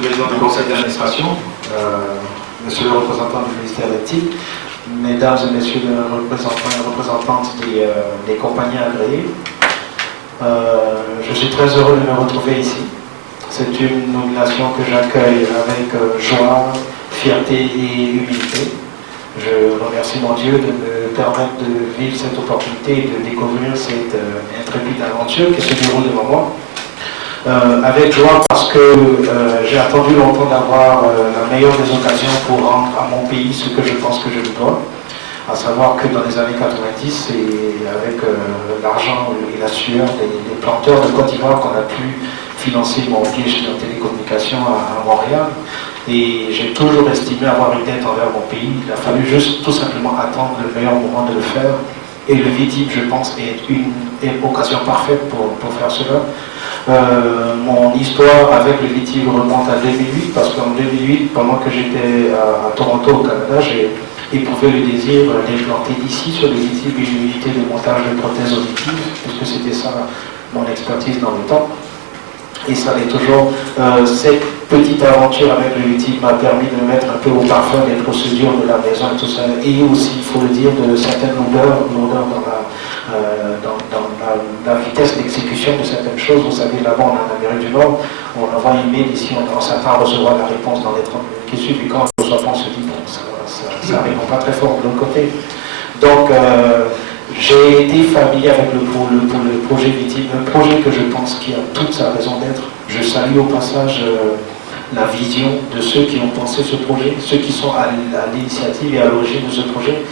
le président du conseil d'administration, monsieur le représentant du ministère d'éthique, mesdames et messieurs les représentants et représentantes des compagnies agréées. Je suis très heureux de me retrouver ici. C'est une nomination que j'accueille avec joie, fierté et humilité. Je remercie mon Dieu de me permettre de vivre cette opportunité et de découvrir cette intrépide aventure qui se déroule devant moi. Avec joie parce que j'ai attendu longtemps d'avoir la meilleure des occasions pour rendre à mon pays ce que je pense que je lui dois. À savoir que dans les années 90, et avec l'argent et la sueur des planteurs de Côte d'Ivoire qu'on a pu financer mon piège de télécommunication à Montréal. Et j'ai toujours estimé avoir une dette envers mon pays. Il a fallu juste tout simplement attendre le meilleur moment de le faire. Et le VTIP, je pense, est une occasion parfaite pour faire cela. Mon histoire avec le VTIP remonte à 2008, parce qu'en 2008, pendant que j'étais à Toronto, au Canada, j'ai éprouvé le désir d'implanter ici, sur le VTIP, une unité de montage de prothèses auditives, puisque c'était ça mon expertise dans le temps. Et ça l'est toujours. Cette petite aventure avec le VTIP m'a permis de mettre un peu au parfum des procédures de la maison et tout ça. Et aussi, il faut le dire, de certaines lourdeurs dans la vitesse d'exécution de certaines choses. Vous savez, là-bas, en Amérique du Nord, on envoie un mail ici, on s'attend à recevoir la réponse dans les 30 minutes qui suivent. Et quand on reçoit, on se dit, bon, ça ne répond pas très fort de l'autre côté. Donc, j'ai été familier avec le projet VTIP, un projet que je pense qui a toute sa raison d'être. Je salue au passage la vision de ceux qui ont pensé ce projet, ceux qui sont à l'initiative et à l'origine de ce projet,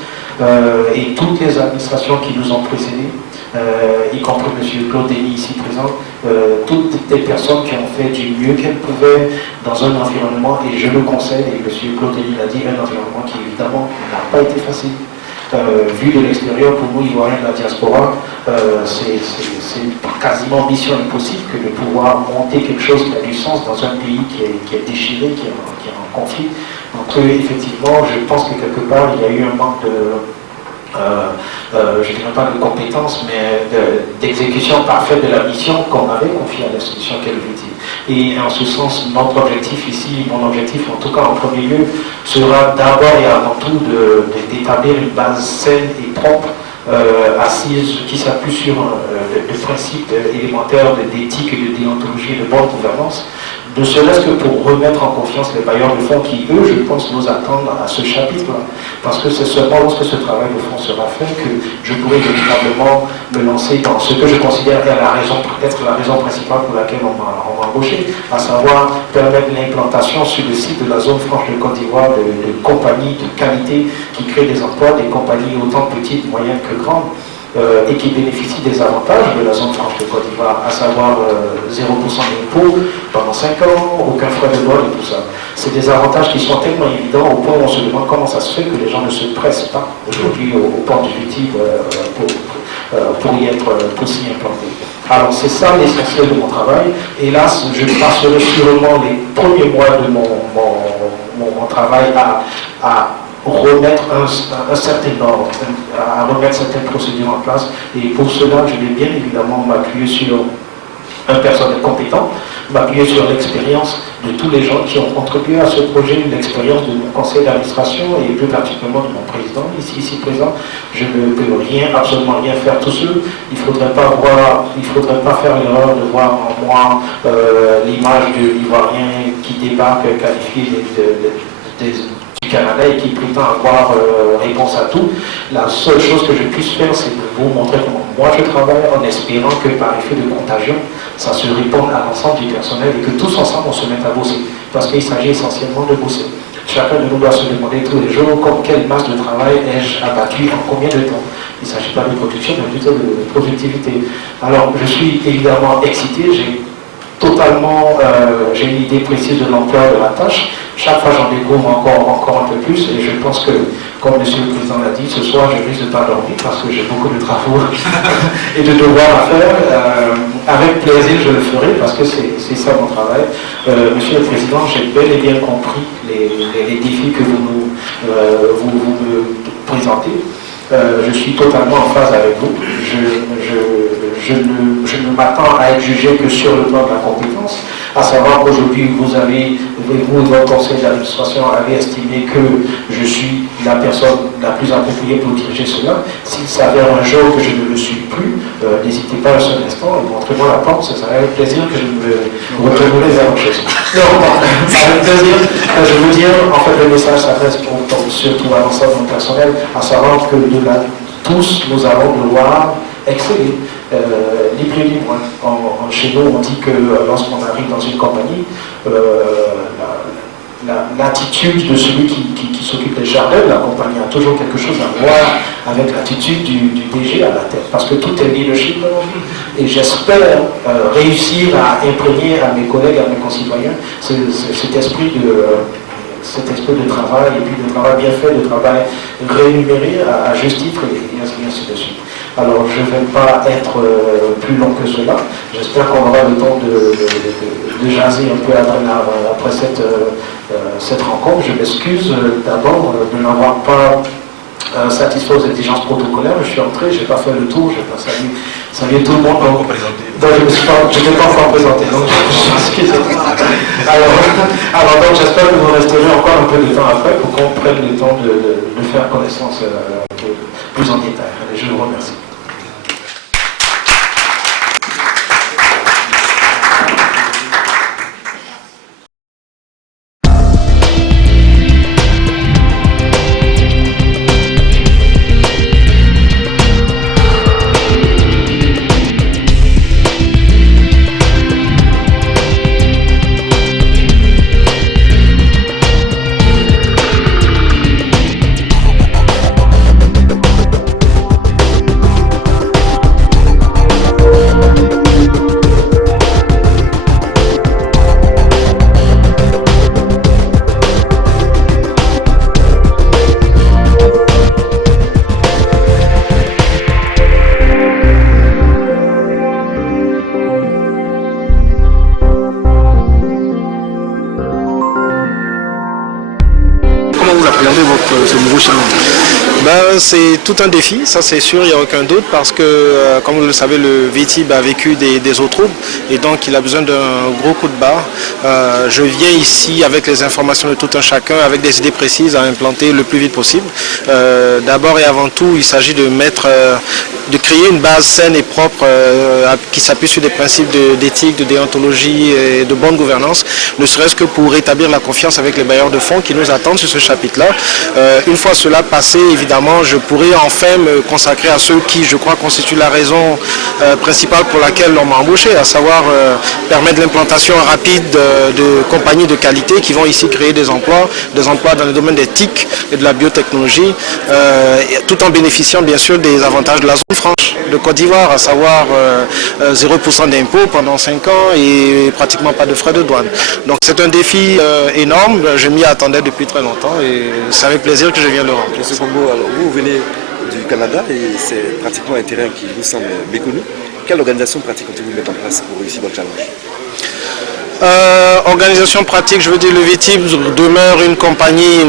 et toutes les administrations qui nous ont précédés, y compris M. Claude Denis ici présent, toutes les personnes qui ont fait du mieux qu'elles pouvaient dans un environnement, et je le conseille, et M. Claude Denis l'a dit, un environnement qui évidemment n'a pas été facile. Vu de l'extérieur, pour nous, Ivoiriens de la diaspora, c'est quasiment mission impossible que de pouvoir monter quelque chose qui a du sens dans un pays qui est déchiré, qui est en conflit. Donc effectivement, je pense que quelque part, il y a eu un manque de, je ne dirais pas de compétences, mais d'exécution parfaite de la mission qu'on avait confiée à l'institution qu'elle VTIP. Et en ce sens, notre objectif ici, mon objectif en tout cas en premier lieu, sera d'abord et avant tout d'établir une base saine et propre, assise, qui s'appuie sur le principe élémentaire d'éthique et de déontologie et de bonne gouvernance, ne serait-ce que pour remettre en confiance les bailleurs de fonds qui, eux, je pense, nous attendent à ce chapitre-là. Parce que c'est seulement lorsque ce travail de fond sera fait que je pourrai véritablement me lancer dans ce que je considère être peut-être la raison principale pour laquelle on m'a embauché, à savoir permettre l'implantation sur le site de la zone franche de Côte d'Ivoire de compagnies de qualité qui créent des emplois, des compagnies autant petites, moyennes que grandes, et qui bénéficient des avantages de la zone franche de Côte d'Ivoire, à savoir 0% d'impôt pendant 5 ans, aucun frais de douane et tout ça. C'est des avantages qui sont tellement évidents au point où on se demande comment ça se fait que les gens ne se pressent pas aujourd'hui au port du VTIP pour s'y implanter. Alors c'est ça l'essentiel de mon travail. Hélas, je passerai sûrement les premiers mois de mon travail à remettre un certain ordre, à remettre certaines procédures en place. Et pour cela, je vais bien évidemment m'appuyer sur un personnel compétent, m'appuyer sur l'expérience de tous les gens qui ont contribué à ce projet, l'expérience de mon conseil d'administration et plus particulièrement de mon président, ici présent. Je ne peux absolument rien faire tout seul. Il ne faudrait pas faire l'erreur de voir en moi l'image de l'Ivoirien qui débarque qualifié du Canada et qui prétend avoir réponse à tout. La seule chose que je puisse faire, c'est de vous montrer comment moi je travaille, en espérant que par effet de contagion, ça se réponde à l'ensemble du personnel et que tous ensemble on se mette à bosser. Parce qu'il s'agit essentiellement de bosser. Chacun de nous doit se demander tous les jours quelle masse de travail ai-je abattu en combien de temps. Il ne s'agit pas de production, mais plutôt de productivité. Alors je suis évidemment excité, j'ai une idée précise de l'emploi de la tâche. Chaque fois, j'en découvre encore un peu plus et je pense que, comme M. le Président l'a dit, ce soir, je risque de ne pas dormir parce que j'ai beaucoup de travaux et de devoirs à faire. Avec plaisir, je le ferai parce que c'est ça mon travail. Monsieur le Président, j'ai bel et bien compris les défis que vous me présentez. Je suis totalement en phase avec vous. je ne m'attends à être jugé que sur le plan de la compétence, à savoir qu'aujourd'hui vous et votre conseil d'administration avez estimé que je suis la personne la plus appropriée pour diriger cela. S'il s'avère un jour que je ne le suis plus, n'hésitez pas un seul instant et montrez-moi la porte, ce sera avec plaisir que je me retournerai vers autre chose. Non, avec plaisir, je veux dire, en fait le message s'adresse surtout à l'ensemble personnel, à savoir que de là, tous nous allons devoir exceller, ni plus ni moins. Chez nous, on dit que lorsqu'on arrive dans une compagnie, l'attitude de celui qui s'occupe des jardins de la compagnie a toujours quelque chose à voir avec l'attitude du DG à la tête, parce que tout est leadership dans la vie. Et j'espère réussir à imprégner à mes collègues, à mes concitoyens, cet esprit de travail, et puis de travail bien fait, de travail rémunéré à juste titre, et ainsi de suite. Alors, je ne vais pas être plus long que cela. J'espère qu'on aura le temps de jaser un peu après cette rencontre. Je m'excuse d'abord de n'avoir pas satisfait aux exigences protocolaires. Je suis entré, je n'ai pas fait le tour, je n'ai pas salué tout le monde. Donc je n'ai pas encore présenté. Donc, alors donc, j'espère que vous resterez encore un peu de temps après pour qu'on prenne le temps de faire connaissance plus en détail. Allez, je vous remercie. C'est tout un défi, ça c'est sûr, il n'y a aucun doute, parce que, comme vous le savez, le VTIB a vécu des eaux troubles et donc il a besoin d'un gros coup de barre. Je viens ici avec les informations de tout un chacun, avec des idées précises à implanter le plus vite possible. D'abord et avant tout, il s'agit de créer une base saine et propre qui s'appuie sur des principes d'éthique, de déontologie et de bonne gouvernance, ne serait-ce que pour rétablir la confiance avec les bailleurs de fonds qui nous attendent sur ce chapitre-là. Une fois cela passé, évidemment, je pourrai enfin me consacrer à ceux qui, je crois, constituent la raison principale pour laquelle on m'a embauché, à savoir permettre l'implantation rapide de compagnies de qualité qui vont ici créer des emplois dans le domaine des TIC et de la biotechnologie, tout en bénéficiant bien sûr des avantages de la zone franche de Côte d'Ivoire, à savoir 0% d'impôts pendant 5 ans et pratiquement pas de frais de douane. Donc c'est un défi énorme, je m'y attendais depuis très longtemps et c'est avec plaisir que je viens le remplir. Monsieur Combo, alors vous venez du Canada et c'est pratiquement un terrain qui vous semble méconnu. Quelle organisation pratique comptez-vous mettre en place pour réussir votre challenge? Organisation pratique, je veux dire, le VTIB demeure une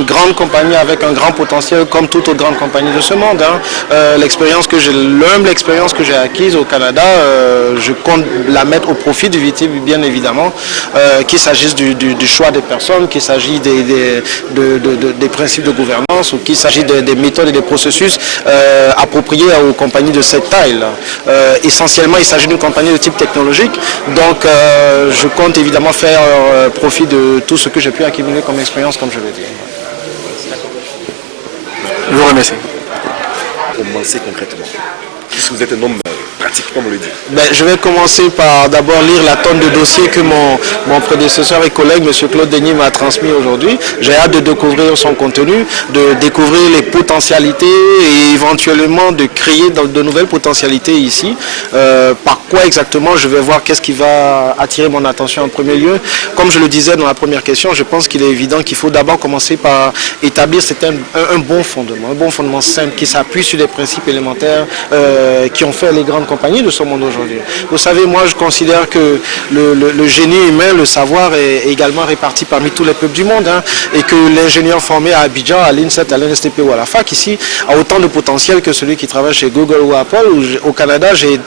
grande compagnie avec un grand potentiel comme toute autre grande compagnie de ce monde. L'humble expérience que j'ai acquise au Canada, je compte la mettre au profit du VTIB, bien évidemment, qu'il s'agisse du choix des personnes, qu'il s'agisse des principes de gouvernance ou qu'il s'agisse des méthodes et des processus appropriés aux compagnies de cette taille. Essentiellement, il s'agit d'une compagnie de type technologique, donc je compte évidemment faire profit de tout ce que j'ai pu accumuler comme expérience, comme je l'ai dit. Je vous remercie. Commencez concrètement. Puisque vous êtes un homme pratique, comme on le dit. Je vais commencer par d'abord lire la tonne de dossiers que mon prédécesseur et collègue, M. Claude Denis, m'a transmis aujourd'hui. J'ai hâte de découvrir son contenu, de découvrir les potentialités et éventuellement de créer de nouvelles potentialités ici. Par quoi exactement, je vais voir qu'est-ce qui va attirer mon attention en premier lieu. Comme je le disais dans la première question, je pense qu'il est évident qu'il faut d'abord commencer par établir un bon fondement simple qui s'appuie sur des principes élémentaires qui ont fait les grandes compagnies de ce monde aujourd'hui. Vous savez, moi je considère que le génie humain, le savoir est également réparti parmi tous les peuples du monde, hein, et que l'ingénieur formé à Abidjan, à l'INSET, à l'NSTP ou à la fac ici a autant de potentiel que celui qui travaille chez Google ou Apple. Au Canada, j'ai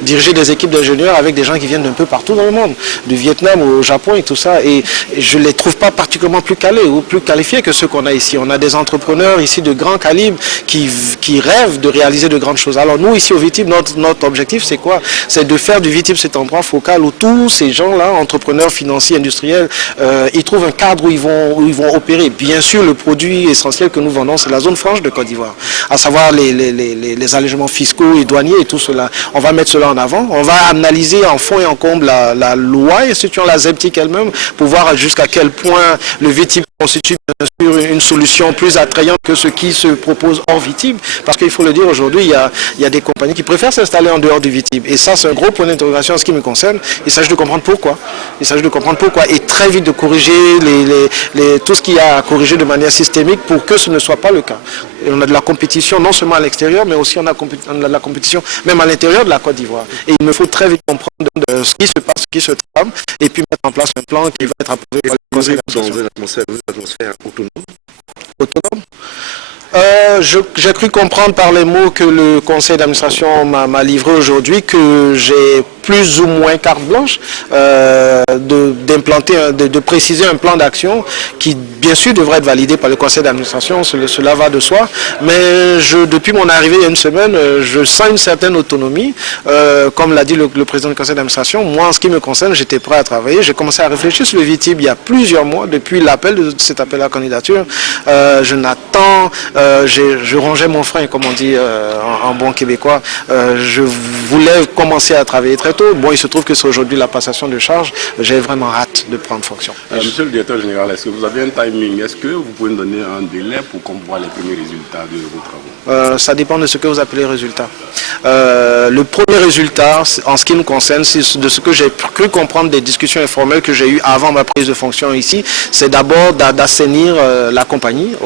dirigé des équipes d'ingénieurs avec des gens qui viennent d'un peu partout dans le monde, du Vietnam au Japon et tout ça, et je ne les trouve pas particulièrement plus calés ou plus qualifiés que ceux qu'on a ici. On a des entrepreneurs ici de grand calibre qui rêvent de réaliser de grandes choses. Alors nous ici au VTIB, notre objectif c'est quoi? C'est de faire du VTIB cet endroit focal où tous ces gens-là, entrepreneurs financiers, industriels, ils trouvent un cadre où ils vont opérer. Bien sûr, le produit essentiel que nous vendons, c'est la zone franche de Côte d'Ivoire, à savoir les allègements fiscaux et douaniers et tout cela. On va mettre cela en avant. On va analyser en fond et en comble la loi instituant la ZEPTIC elle-même pour voir jusqu'à quel point le VTIB constitue bien sûr une solution plus attrayante que ce qui se propose hors VTIB, parce qu'il faut le dire aujourd'hui, il y a des compagnies qui préfèrent s'installer en dehors du VTIB, et ça c'est un gros point d'interrogation en ce qui me concerne. Il s'agit de comprendre pourquoi. Il s'agit de comprendre pourquoi et très vite de corriger tout ce qu'il y a à corriger de manière systémique pour que ce ne soit pas le cas. Et on a de la compétition non seulement à l'extérieur, mais aussi on a de la compétition même à l'intérieur de la Côte d'Ivoire. Et il me faut très vite comprendre ce qui se passe, ce qui se trame, et puis mettre en place un plan qui va être approuvé par le Conseil d'administration. Dans une atmosphère autonome. Autonome. J'ai cru comprendre par les mots que le conseil d'administration m'a livré aujourd'hui que j'ai plus ou moins carte blanche de préciser un plan d'action qui bien sûr devrait être validé par le conseil d'administration, cela va de soi, mais depuis mon arrivée il y a une semaine, je sens une certaine autonomie, comme l'a dit le président du conseil d'administration. Moi en ce qui me concerne, j'étais prêt à travailler, j'ai commencé à réfléchir sur le VTIB il y a plusieurs mois, depuis l'appel de cet appel à la candidature. Je rongeais mon frein, comme on dit en bon québécois. Je voulais commencer à travailler très tôt. Bon, il se trouve que c'est aujourd'hui la passation de charge. J'ai vraiment hâte de prendre fonction. Monsieur le directeur général, est-ce que vous avez un timing? Est-ce que vous pouvez nous donner un délai pour qu'on voit les premiers résultats de vos travaux? Ça dépend de ce que vous appelez résultat. Le premier résultat, en ce qui nous concerne, c'est de ce que j'ai cru comprendre des discussions informelles que j'ai eues avant ma prise de fonction ici, c'est d'abord d'assainir la compagnie,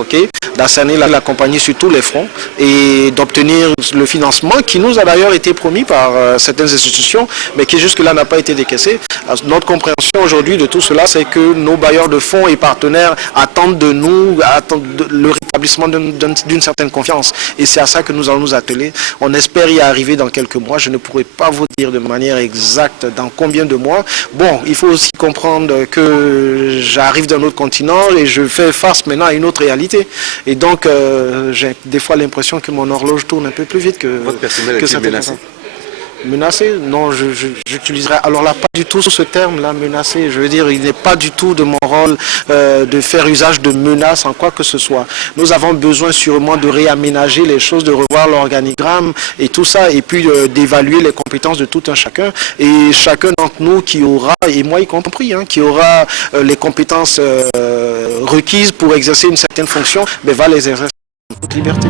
d'assainir la compagnie sur tous les fronts et d'obtenir le financement qui nous a d'ailleurs été promis par certaines institutions, mais qui jusque-là n'a pas été décaissé. Alors, notre compréhension aujourd'hui de tout cela, c'est que nos bailleurs de fonds et partenaires attendent de nous le rétablissement d'une certaine confiance. Et c'est à ça que nous allons nous atteler. On espère y arriver dans quelques mois. Je ne pourrai pas vous dire de manière exacte dans combien de mois. Bon, il faut aussi comprendre que j'arrive d'un autre continent et je fais face maintenant à une autre réalité. Et donc, j'ai des fois l'impression que mon horloge tourne un peu plus vite que... Votre personnel est menacé? Menacé? Non, j'utiliserai alors là pas du tout ce terme-là, menacé. Je veux dire, il n'est pas du tout de mon rôle de faire usage de menaces en quoi que ce soit. Nous avons besoin sûrement de réaménager les choses, de revoir l'organigramme et tout ça, et puis d'évaluer les compétences de tout un chacun. Et chacun d'entre nous qui aura, et moi y compris, qui aura les compétences requises pour exercer une certaine fonction, va les exercer en toute liberté.